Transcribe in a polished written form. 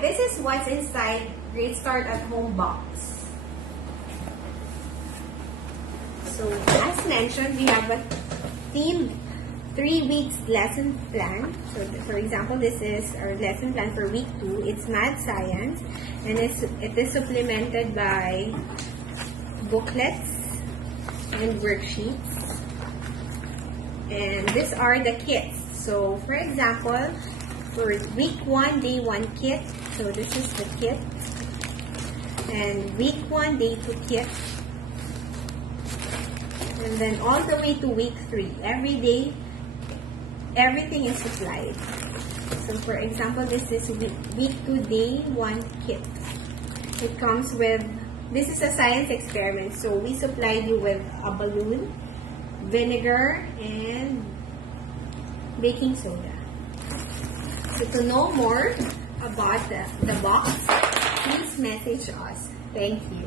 this is what's inside Greatstart at Home box. So, as mentioned, we have a themed 3 weeks lesson plan. So, for example, this is our lesson plan for week 2. It's math science, and it is supplemented by booklets and worksheets. And these are the kits. So, for example, for week 1, day 1 kit. So, this is the kit. And week 1, day 2 kit. And then all the way to week 3. Every day, everything is supplied. So, for example, this is week 2, day 1 kit. It comes with, this is a science experiment. So, we supplied you with a balloon, vinegar, and baking soda. So, to know more about the box, please message us. Thank you.